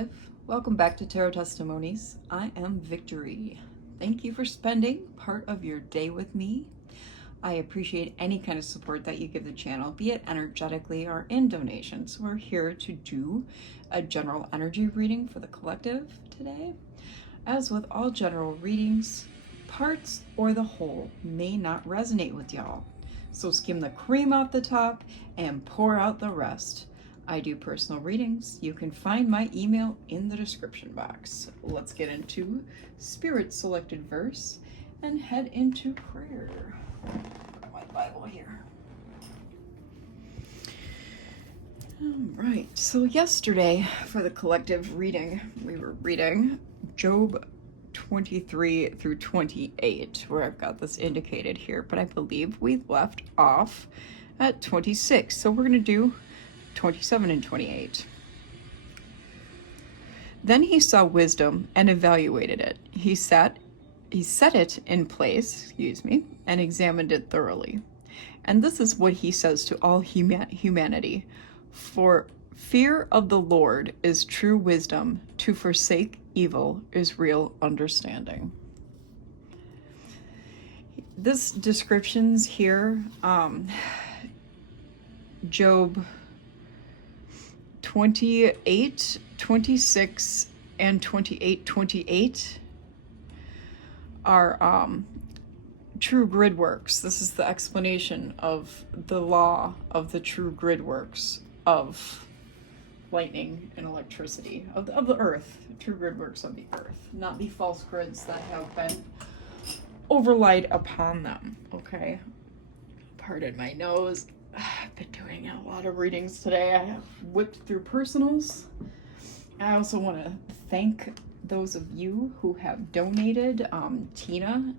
Collective. Welcome back to Tarot Testimonies. I am Victory. Thank you for spending part of your day with me. I appreciate any kind of support that you give the channel, be it energetically or in donations. We're here to do a general energy reading for the collective today. As with all general readings, parts or the whole may not resonate with y'all. So skim the cream off the top and pour out the rest. I do personal readings. You can find my email in the description box. Let's get into Spirit selected verse and head into prayer. Got my Bible here. All right, so yesterday for the collective reading, we were reading Job 23 through 28, where I've got this indicated here, but I believe we left off at 26. So we're going to do 27 and 28. Then he saw wisdom and evaluated it. He set it in place, and examined it thoroughly. And this is what he says to all humanity. For fear of the Lord is true wisdom. To forsake evil is real understanding. This descriptions here, Job 28, 26, and 28 are true grid works. This is the explanation of the law of the true grid works of lightning and electricity, of the earth, true grid works of the earth, not the false grids that have been overlaid upon them, okay? Pardon my nose. I've been doing a lot of readings today. I have whipped through personals. I also want to thank those of you who have donated. Tina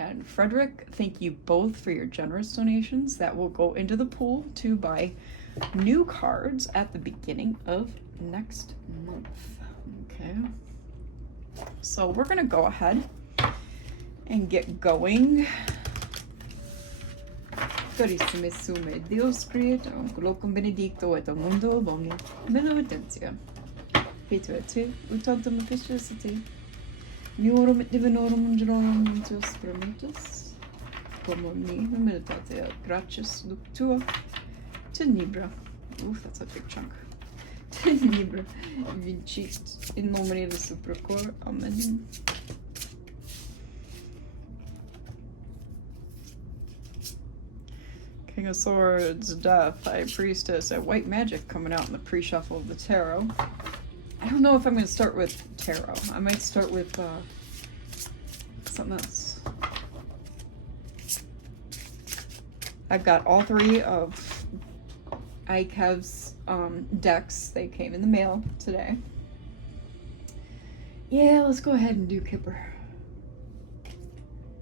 and Frederick, thank you both for your generous donations. That will go into the pool to buy new cards at the beginning of next month. Okay. So we're going to go ahead and get going. Carissime sume, Deus creator, colocum benedicto et mundo boni, benevolentia. Peter et te, utantum efficacity, miorum et divinorum angelorum Deus prometus, como ni humilitate gratias luctua, tenebra. Oof, that's a big chunk. Tenebra, vincit, in nomine de supracor, amen. King of Swords, Death, High Priestess, and White Magic coming out in the pre-shuffle of the tarot. I don't know if I'm going to start with tarot. I might start with something else. I've got all three of Ikev's decks. They came in the mail today. Yeah, let's go ahead and do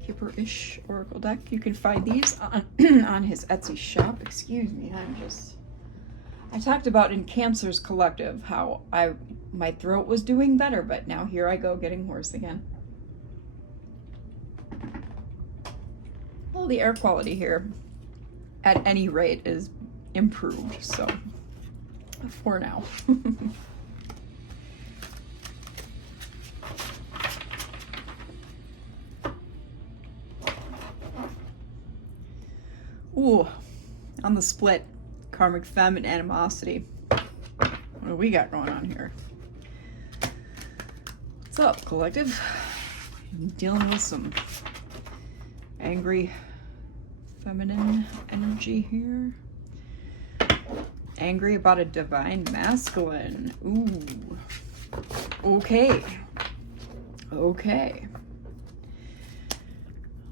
Kipper-ish Oracle deck. You can find these on his Etsy shop. Excuse me, I talked about in Cancer's Collective how my throat was doing better, but now here I go getting hoarse again. Well, the air quality here, at any rate, is improved, so for now. Ooh, on the split, Karmic Femme and Animosity. What do we got going on here? What's up, collective? I'm dealing with some angry feminine energy here. Angry about a divine masculine. Ooh. Okay.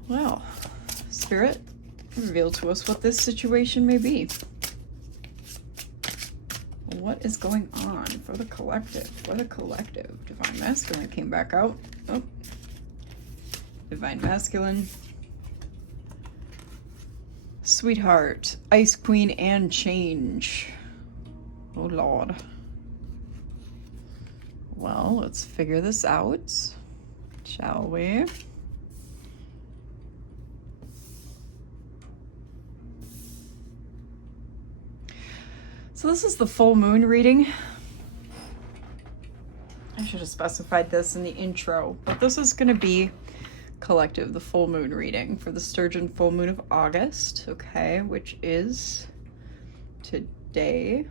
Well, Spirit, reveal to us what this situation may be. What is going on for the collective? Divine Masculine came back out. Oh. Divine Masculine. Sweetheart, Ice Queen, and Change. Oh, Lord. Well, let's figure this out, shall we? So this is the full moon reading. should have specified this in the intro, but this is going to be collective, the full moon reading for the Sturgeon full moon of August, okay, which is today.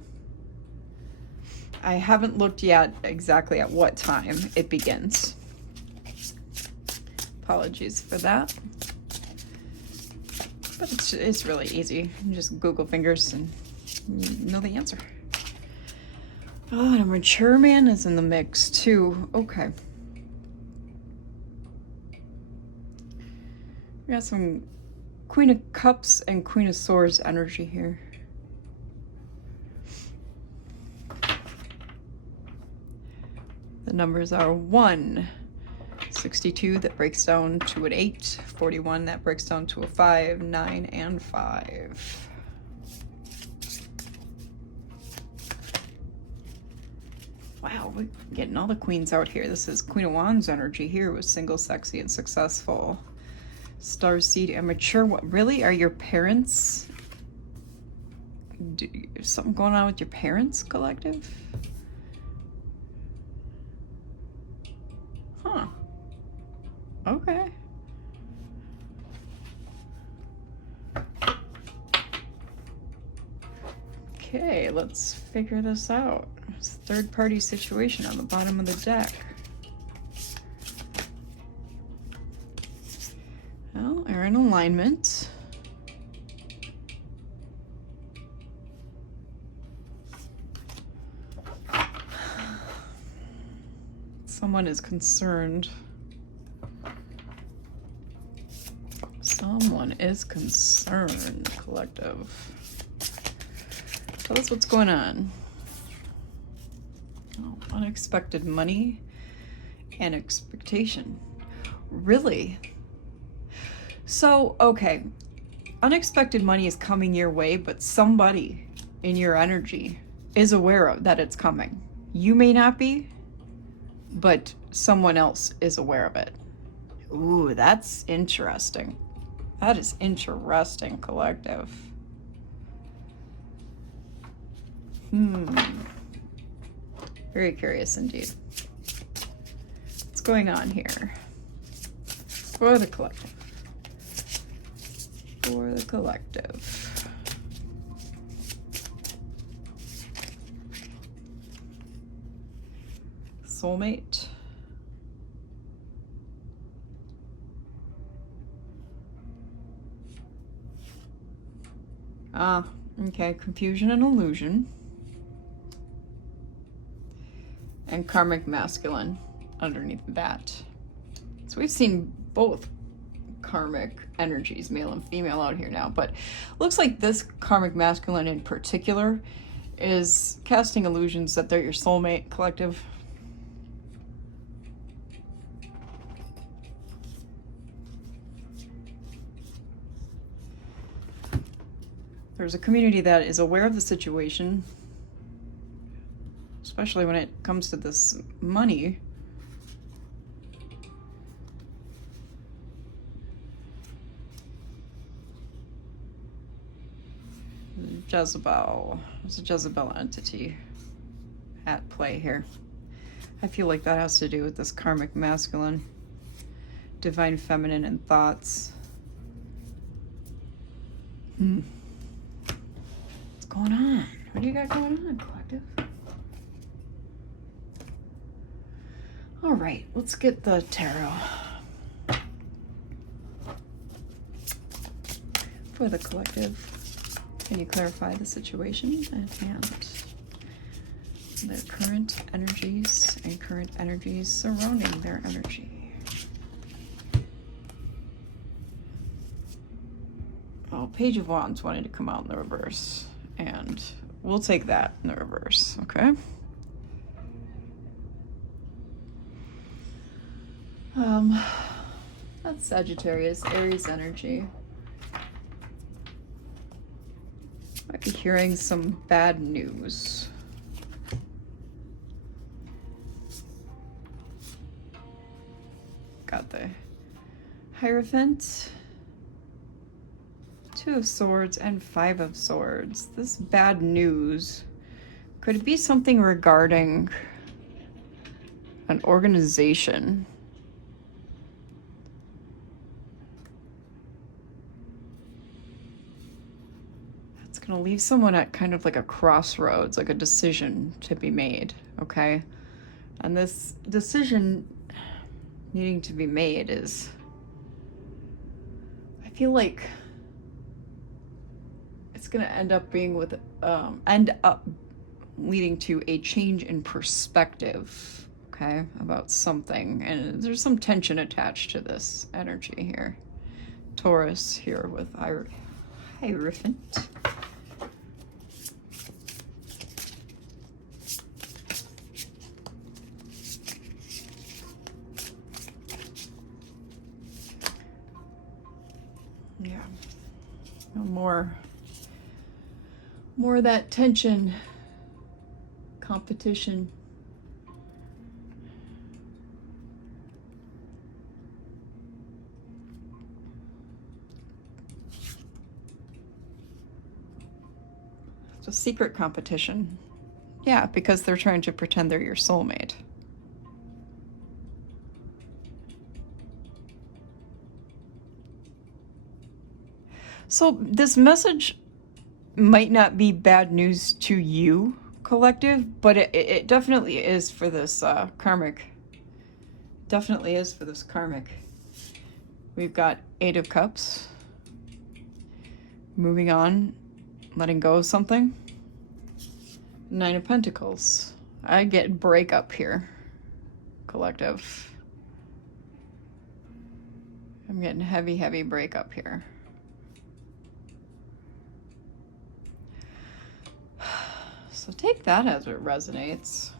I haven't looked yet exactly at what time it begins. Apologies for that. But it's really easy. You just Google fingers and you know the answer. Oh, and a mature man is in the mix too. Okay. We got some Queen of Cups and Queen of Swords energy here. The numbers are 1, 62, that breaks down to an 8, 41, that breaks down to a 5, 9, and 5. Wow, we're getting all the queens out here. This is Queen of Wands energy here with single, sexy, and successful. Starseed and mature. What, really? Are your parents... Is something going on with your parents, collective? Huh. Okay. Okay, let's figure this out. It's a third-party situation on the bottom of the deck. Well, they're in alignment. Someone is concerned. Someone is concerned, collective. Tell us what's going on. Oh, unexpected money and expectation. Really? So, okay. Unexpected money is coming your way, but somebody in your energy is aware of that it's coming. You may not be, but someone else is aware of it. Ooh, that's interesting. That is interesting, collective. Very curious indeed. What's going on here? For the collective. For the collective. Soulmate. Ah, okay. Confusion and illusion. And karmic masculine underneath that. So we've seen both karmic energies, male and female, out here now, but looks like this karmic masculine in particular is casting illusions that they're your soulmate, collective. There's a community that is aware of the situation, especially when it comes to this money. Jezebel. There's a Jezebel entity at play here. I feel like that has to do with this karmic masculine, divine feminine, and thoughts. What's going on? What do you got going on, collective? All right, let's get the tarot. For the collective, can you clarify the situation at hand? Their current energies and current energies surrounding their energy. Oh, Page of Wands wanted to come out in the reverse, and we'll take that in the reverse, okay? That's Sagittarius, Aries energy. Might be hearing some bad news. Got the Hierophant, 2 of Swords, and 5 of Swords. This bad news, could it be something regarding an organization. It's going to leave someone at kind of like a crossroads, like a decision to be made, okay? And this decision needing to be made is, I feel like it's going to end up leading to a change in perspective, okay, about something. And there's some tension attached to this energy here. Taurus here with Hierophant. Yeah. More of that tension, competition. It's a secret competition. Yeah, because they're trying to pretend they're your soulmate. So this message might not be bad news to you, collective, but it definitely is for this karmic. Definitely is for this karmic. We've got 8 of Cups. Moving on, letting go of something. 9 of Pentacles. I get breakup here, collective. I'm getting heavy breakup here. So take that as it resonates.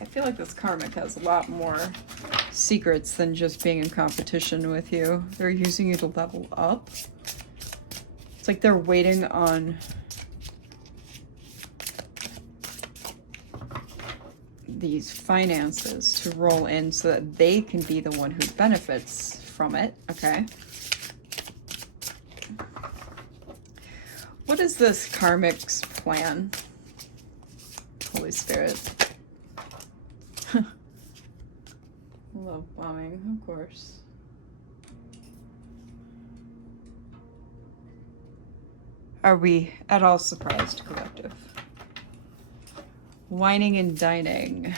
I feel like this karmic has a lot more secrets than just being in competition with you. They're using you to level up. It's like they're waiting on these finances to roll in so that they can be the one who benefits from it, okay? What is this karmic's plan? Holy Spirit. Love bombing, of course. Are we at all surprised, collective? Whining and dining.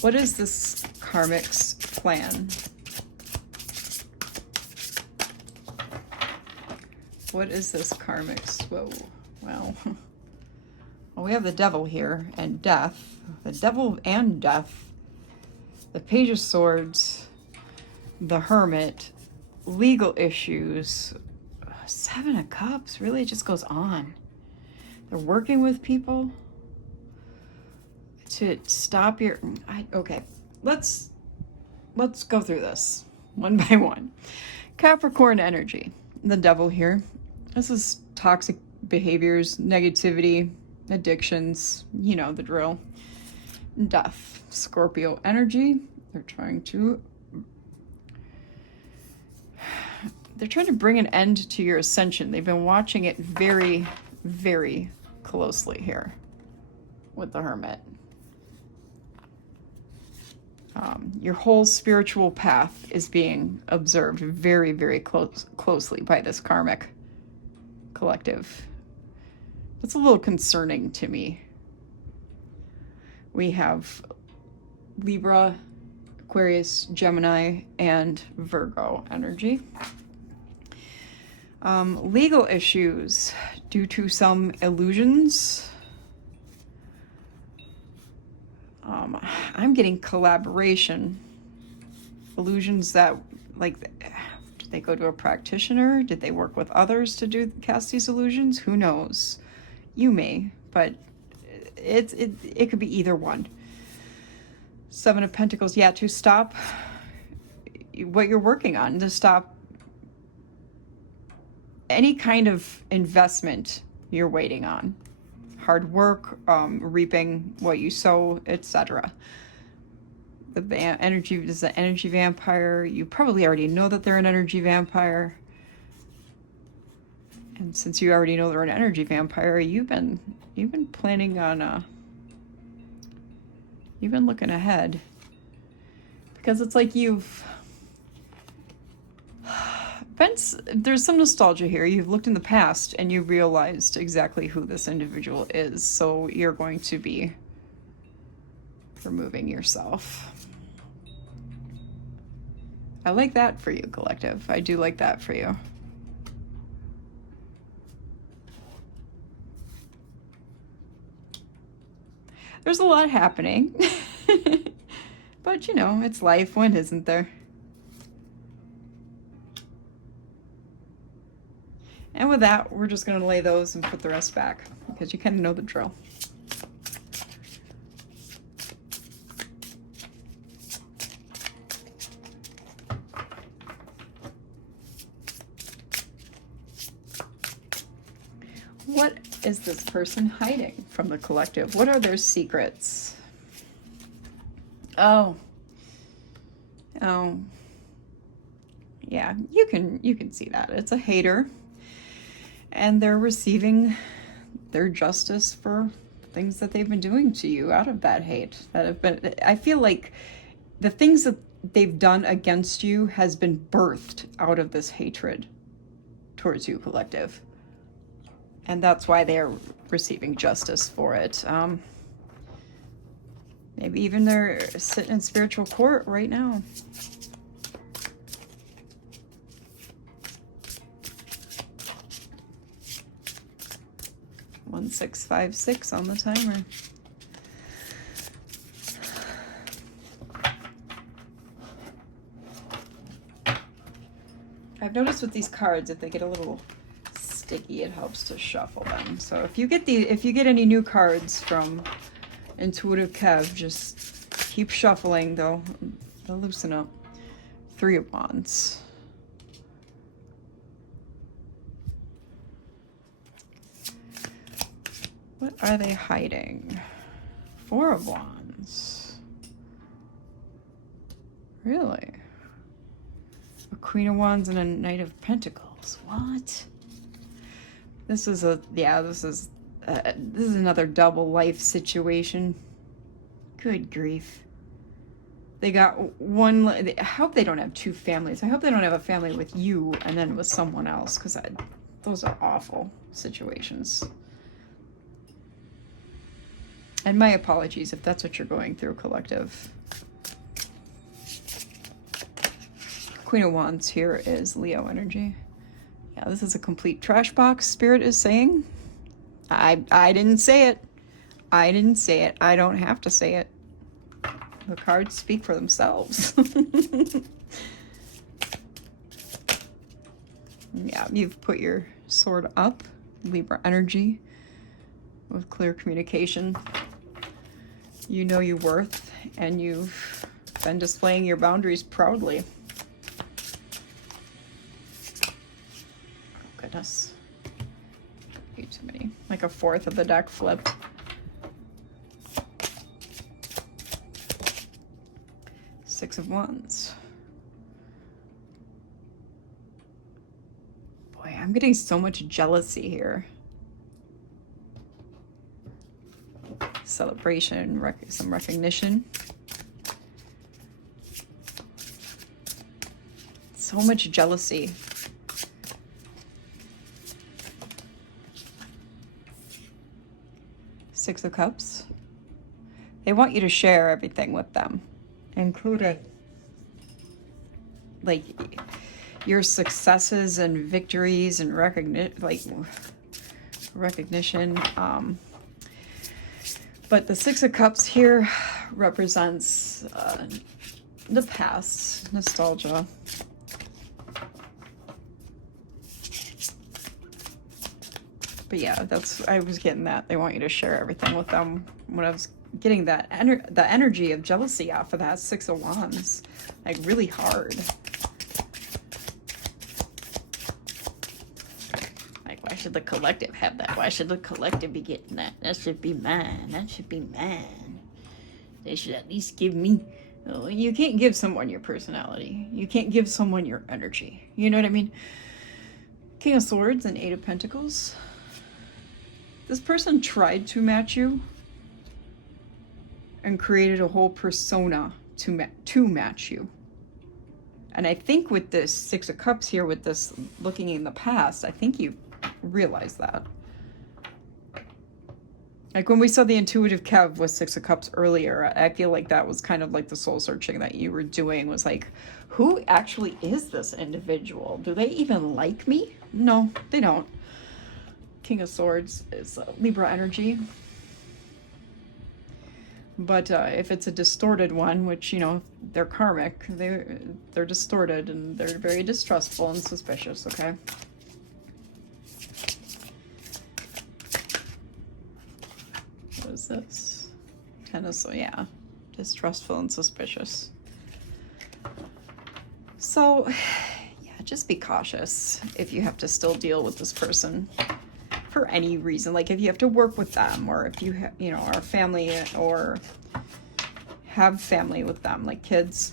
What is this karmic's plan? What is this karmic's? Whoa, well. Well, we have the devil here and death. The devil and death. The Page of Swords. The Hermit. Legal issues. 7 of Cups. Really, it just goes on. They're working with people to stop your... Okay, let's go through this one by one. Capricorn energy. The devil here. This is toxic behaviors, negativity, addictions. You know the drill. Death. Scorpio energy. They're trying to bring an end to your ascension. They've been watching it very, very closely here with the Hermit. Your whole spiritual path is being observed very, very closely by this karmic collective. It's a little concerning to me. We have Libra, Aquarius, Gemini, and Virgo energy. Legal issues due to some illusions. I'm getting collaboration. Illusions that, like, did they go to a practitioner? Did they work with others to cast these illusions? Who knows? You may, but it could be either one. 7 of Pentacles, yeah, to stop what you're working on, to stop any kind of investment you're waiting on. hard work, reaping what you sow, etc. The energy is an energy vampire. You probably already know that they're an energy vampire. And since you already know they're an energy vampire, you've been planning on you've been looking ahead. Because it's like there's some nostalgia here. You've looked in the past and you realized exactly who this individual is. So you're going to be removing yourself. I like that for you, collective. I do like that for you. There's a lot happening. But, you know, it's life. When isn't there? And with that, we're just going to lay those and put the rest back, because you kind of know the drill. What is this person hiding from the collective? What are their secrets? Oh, yeah, you can see that. It's a hater, and they're receiving their justice for things that they've been doing to you out of that hate. That have been, I feel like the things that they've done against you has been birthed out of this hatred towards you, collective. And that's why they're receiving justice for it. Maybe even they're sitting in spiritual court right now. One 656 on the timer. I've noticed with these cards, if they get a little sticky, it helps to shuffle them. So if you get any new cards from Intuitive Kev, just keep shuffling. They'll loosen up. 3 of Wands. What are they hiding? 4 of Wands. Really? A Queen of Wands and a Knight of Pentacles. What? This is another double life situation. Good grief. They got one. I hope they don't have 2 families. I hope they don't have a family with you and then with someone else, because those are awful situations. And my apologies if that's what you're going through, collective. Queen of Wands here is Leo energy. Yeah, this is a complete trash box, Spirit is saying. I didn't say it. I didn't say it. I don't have to say it. The cards speak for themselves. Yeah, you've put your sword up, Libra energy, with clear communication. You know your worth, and you've been displaying your boundaries proudly. Oh, goodness. Too many. Like a 4th of the deck flipped. Six of Wands. Boy, I'm getting so much jealousy here. Celebration, some recognition. So much jealousy. Six of Cups. They want you to share everything with them, including like your successes and victories and recognition. But the Six of Cups here represents the past, nostalgia. But yeah, I was getting that. They want you to share everything with them. When I was getting that the energy of jealousy off of that Six of Wands, like really hard. Like, should the collective have that? Why should the collective be getting that? That should be mine. That should be mine. They should at least give me. Well, you can't give someone your personality. You can't give someone your energy. You know what I mean? King of Swords and Eight of Pentacles. This person tried to match you and created a whole persona to match you. And I think with this Six of Cups here, with this looking in the past, I think you realize that. Like when we saw the intuitive Kev with Six of Cups earlier, I feel like that was kind of like the soul searching that you were doing, was like, who actually is this individual? Do they even like me? No, they don't. King of Swords is Libra energy. But if it's a distorted one, which, you know, they're karmic, they're distorted and they're very distrustful and suspicious, okay? What is this? So yeah, distrustful and suspicious. So, yeah, just be cautious if you have to still deal with this person for any reason. Like if you have to work with them, or if you you know, are family or have family with them, like kids.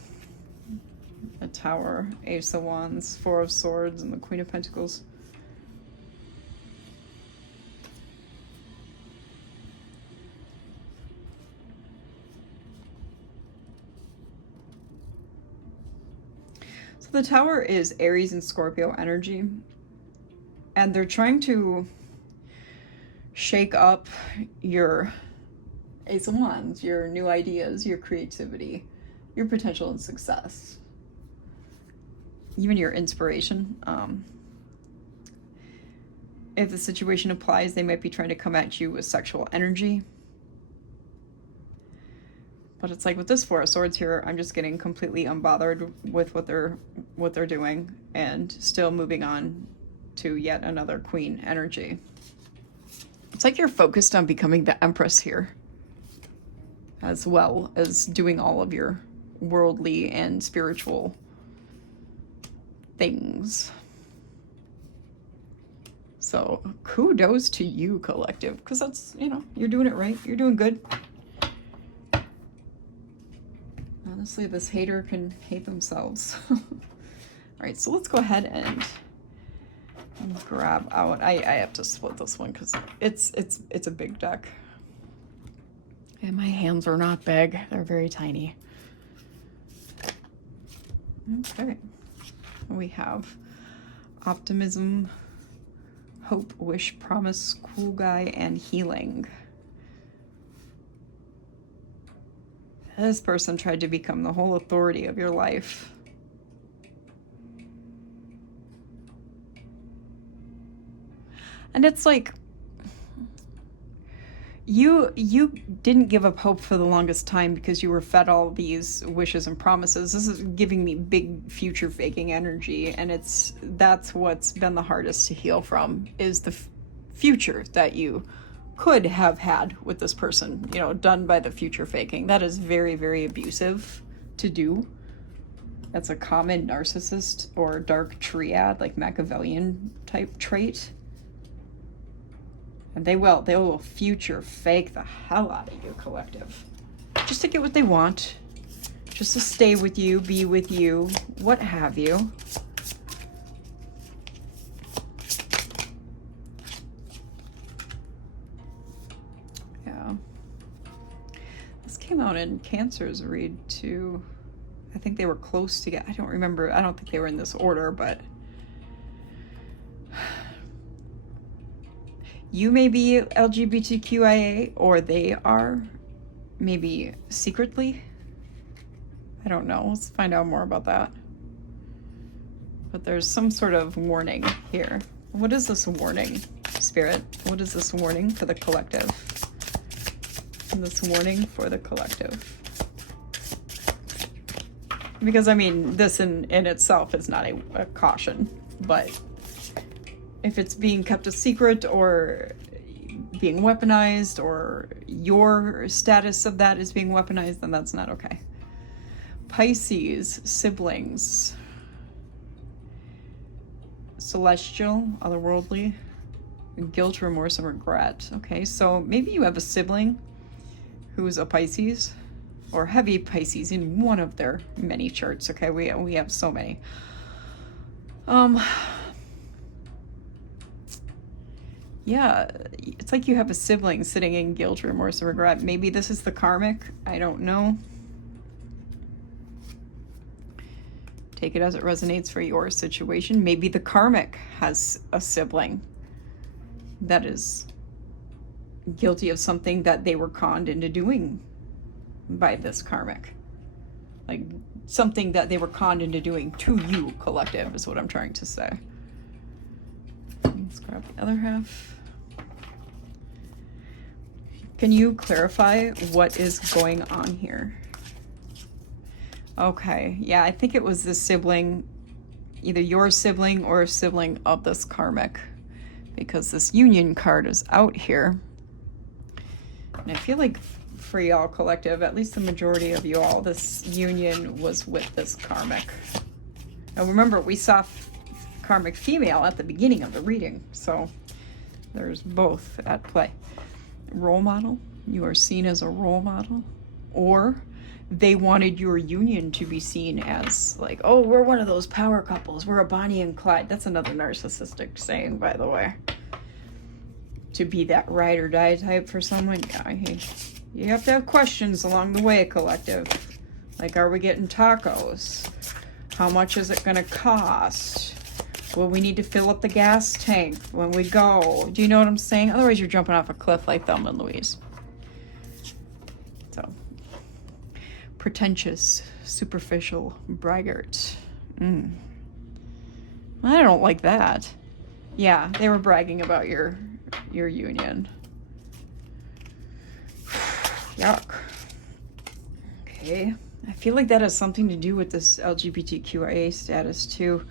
The Tower, Ace of Wands, Four of Swords, and the Queen of Pentacles. So the Tower is Aries and Scorpio energy, and they're trying to shake up your Ace of Wands, your new ideas, your creativity, your potential and success, even your inspiration. If the situation applies, they might be trying to come at you with sexual energy. But it's like with this Four of Swords here, I'm just getting completely unbothered with what they're doing and still moving on to yet another Queen energy. It's like you're focused on becoming the Empress here, as well as doing all of your worldly and spiritual things. So kudos to you, collective, because that's, you know, you're doing it right. You're doing good. Honestly, this hater can hate themselves. All right, so let's go ahead and grab out. I have to split this one because it's a big deck. And my hands are not big. They're very tiny. Okay. We have optimism, hope, wish, promise, cool guy, and healing. This person tried to become the whole authority of your life. And it's like, you didn't give up hope for the longest time because you were fed all these wishes and promises. This is giving me big future faking energy, and that's what's been the hardest to heal from, is the future that you could have had with this person, you know, done by the future faking. That is very, very abusive to do. That's a common narcissist or dark triad, like Machiavellian type trait. And they will future fake the hell out of you, collective. Just to get what they want. Just to stay with you, be with you, what have you. Yeah. This came out in Cancer's read too. I think they were close together. I don't remember. I don't think they were in this order, but you may be LGBTQIA, or they are, maybe secretly. I don't know. Let's find out more about that. But there's some sort of warning here. What is this warning, Spirit? What is this warning for the collective? And this warning for the collective. Because, I mean, this in itself is not a caution, but if it's being kept a secret or being weaponized, or your status of that is being weaponized, then that's not okay. Pisces, siblings, celestial, otherworldly, guilt, remorse, and regret. Okay, so maybe you have a sibling who's a Pisces or heavy Pisces in one of their many charts. Okay, we have so many. Yeah, it's like you have a sibling sitting in guilt, remorse, and regret. Maybe this is the karmic. I don't know. Take it as it resonates for your situation. Maybe the karmic has a sibling that is guilty of something that they were conned into doing by this karmic. Like something that they were conned into doing to you, collective, is what I'm trying to say. Let's grab the other half. Can you clarify what is going on here? Okay, yeah, I think it was the sibling, either your sibling or a sibling of this karmic, because this union card is out here. And I feel like for y'all collective, at least the majority of you all, this union was with this karmic. Now remember, we saw karmic female at the beginning of the reading, so there's both at play. Role model, you are seen as a role model, or they wanted your union to be seen as like, oh, we're one of those power couples, we're a Bonnie and Clyde. That's another narcissistic saying, by the way. To be that ride or die type for someone, yeah, you have to have questions along the way, collective. Like, are we getting tacos? How much is it gonna cost? Will we need to fill up the gas tank when we go? Do you know what I'm saying? Otherwise, you're jumping off a cliff like Thelma and Louise. So, pretentious, superficial, braggart. I don't like that. Yeah, they were bragging about your union. Yuck. Okay. I feel like that has something to do with this LGBTQIA status too.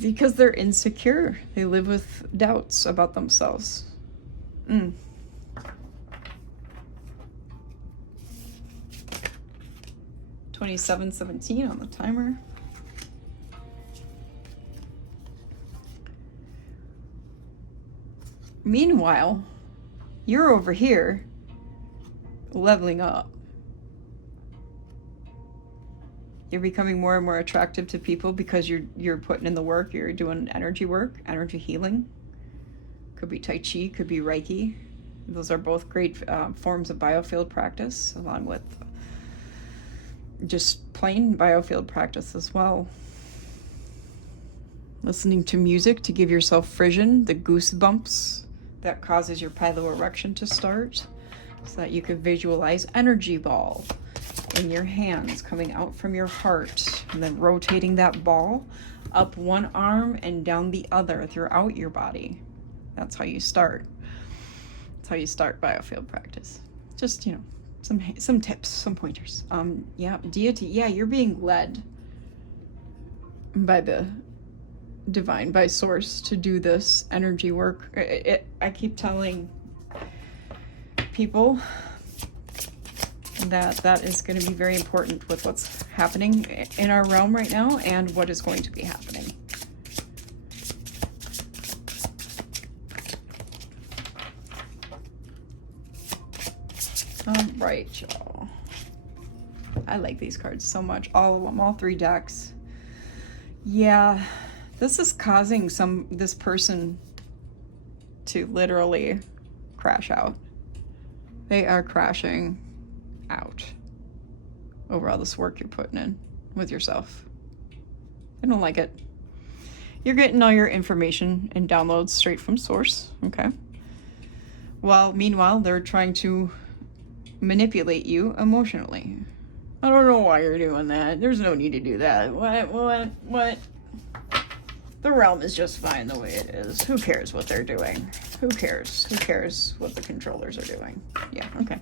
Because they're insecure. They live with doubts about themselves. 27:17 on the timer. Meanwhile, you're over here leveling up. You're becoming more and more attractive to people because you're putting in the work. You're doing energy work, energy healing. Could be Tai Chi, could be Reiki. Those are both great forms of biofield practice, along with just plain biofield practice as well. Listening to music to give yourself frisson, the goosebumps that causes your piloerection to start, so that you could visualize energy ball in your hands coming out from your heart, and then rotating that ball up one arm and down the other throughout your body. That's how you start. That's how you start biofield practice. Just, some tips, some pointers. Yeah, deity, yeah, you're being led by the divine, by source, to do this energy work. I keep telling people that is going to be very important with what's happening in our realm right now and what is going to be happening. All right, y'all. I like these cards so much. All of them, all three decks. Yeah, this is causing this person to literally crash out. They are crashing out over all this work you're putting in with yourself. I don't like it. You're getting all your information and downloads straight from source, okay? While meanwhile, they're trying to manipulate you emotionally. I don't know why you're doing that. There's no need to do that. What? The realm is just fine the way it is. Who cares what they're doing? Who cares? Who cares what the controllers are doing? Yeah, okay.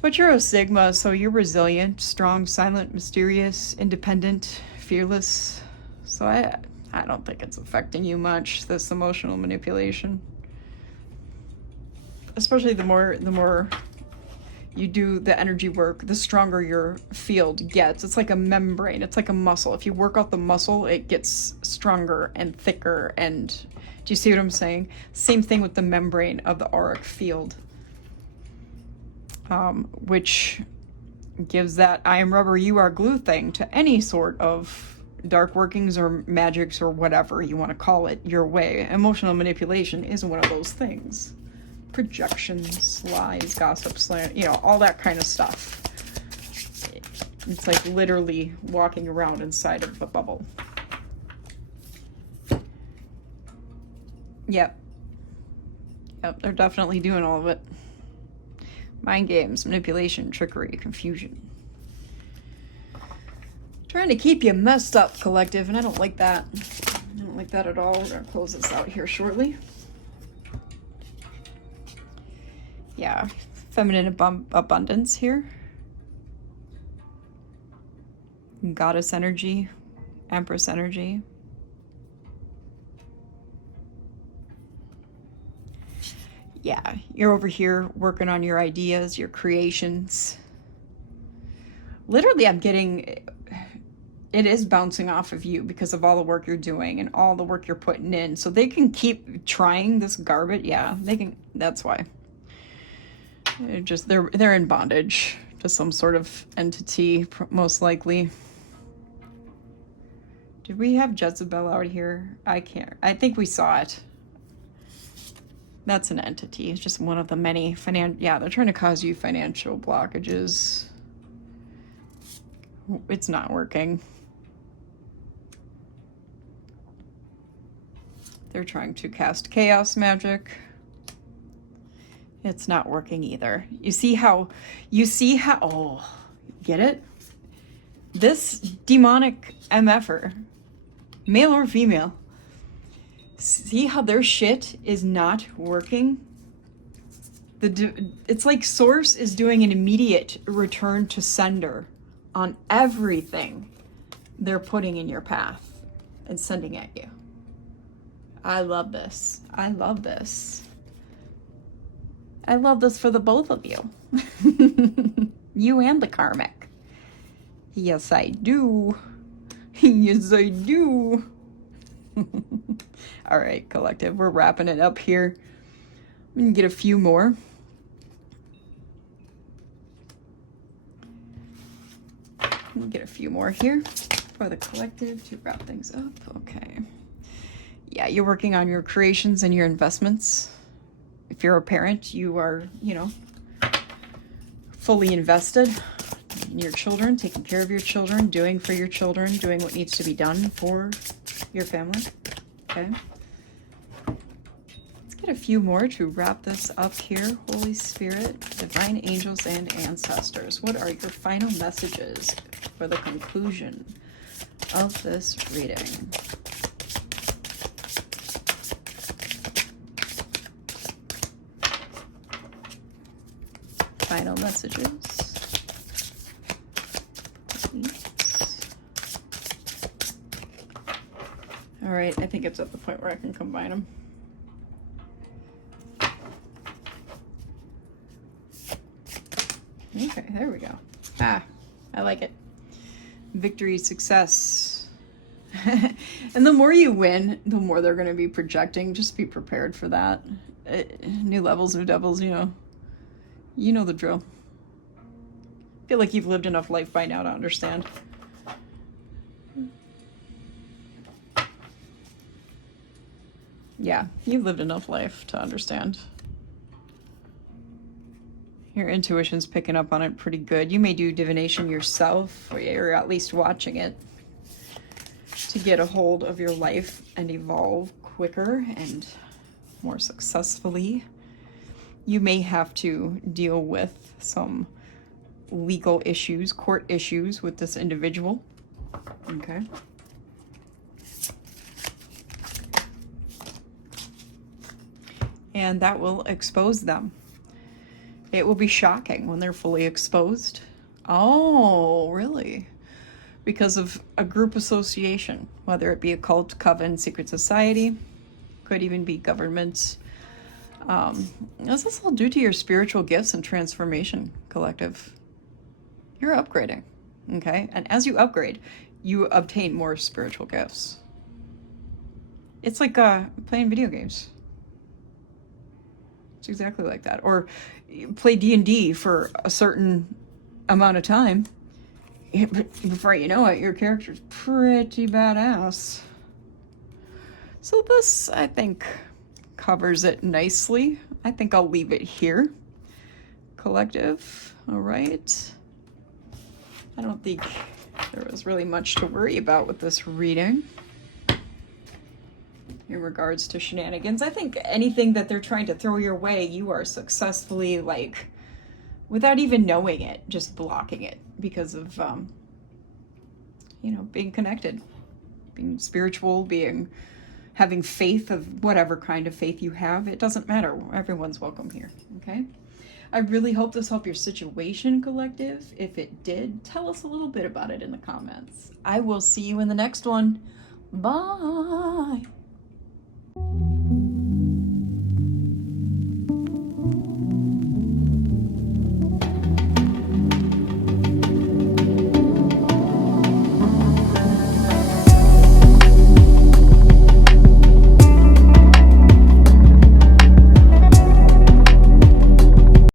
But you're a Sigma, so you're resilient, strong, silent, mysterious, independent, fearless. So I don't think it's affecting you much, this emotional manipulation. Especially the more you do the energy work, the stronger your field gets. It's like a membrane. It's like a muscle. If you work out the muscle, it gets stronger and thicker. And do you see what I'm saying? Same thing with the membrane of the auric field, which gives that I am rubber, you are glue thing to any sort of dark workings or magics or whatever you want to call it your way. Emotional manipulation is one of those things. Projections, lies, gossip, slander, you know, all that kind of stuff. It's like literally walking around inside of the bubble. Yep, they're definitely doing all of it. Mind games, manipulation, trickery, confusion. Trying to keep you messed up, collective, and I don't like that. I don't like that at all. We're gonna close this out here shortly. Yeah, feminine abundance here. Goddess energy, Empress energy. Yeah, you're over here working on your ideas, your creations. Literally, I'm getting, it is bouncing off of you because of all the work you're doing and all the work you're putting in. So they can keep trying this garbage. Yeah, they can, that's why. They're in bondage to some sort of entity, most likely. Did we have Jezebel out here? I think we saw it. That's an entity. It's just one of the many yeah, they're trying to cause you financial blockages. It's not working. They're trying to cast chaos magic. It's not working either. You see how, oh, get it? This demonic MFer, male or female, see how their shit is not working? It's like Source is doing an immediate return to sender on everything they're putting in your path and sending at you. I love this. I love this. I love this for the both of you. You and the karmic. Yes, I do. Yes, I do. All right, collective, we're wrapping it up here. I'm gonna get a few more. Get a few more here for the collective to wrap things up. Okay. Yeah, you're working on your creations and your investments. If you're a parent, you are, you know, fully invested in your children, taking care of your children, doing for your children, doing what needs to be done for your family. Okay. Let's get a few more to wrap this up here. Holy Spirit, divine angels, and ancestors, what are your final messages for the conclusion of this reading? Final messages, please. All right, I think it's at the point where I can combine them. Okay, there we go. Ah, I like it. Victory, success. And the more you win, the more they're going to be projecting. Just be prepared for that. New levels, new devils, you know. You know the drill. I feel like you've lived enough life by now to understand. Yeah, you've lived enough life to understand. Your intuition's picking up on it pretty good. You may do divination yourself, or you're at least watching it, to get a hold of your life and evolve quicker and more successfully. You may have to deal with some legal issues, court issues with this individual. Okay. And that will expose them. It will be shocking when they're fully exposed. Oh, really? Because of a group association, whether it be a cult, coven, secret society, could even be government What's this all due to your spiritual gifts and transformation, collective? You're upgrading, okay? And as you upgrade, you obtain more spiritual gifts. It's like playing video games. It's exactly like that. Or you play D&D for a certain amount of time. Before you know it, your character's pretty badass. So this, I think, covers it nicely. I think I'll leave it here. Collective, all right. I don't think there was really much to worry about with this reading in regards to shenanigans. I think anything that they're trying to throw your way, you are successfully, like, without even knowing it, just blocking it because of, you know, being connected, being spiritual, having faith of whatever kind of faith you have. It doesn't matter. Everyone's welcome here, okay? I really hope this helped your situation, collective. If it did, tell us a little bit about it in the comments. I will see you in the next one. Bye.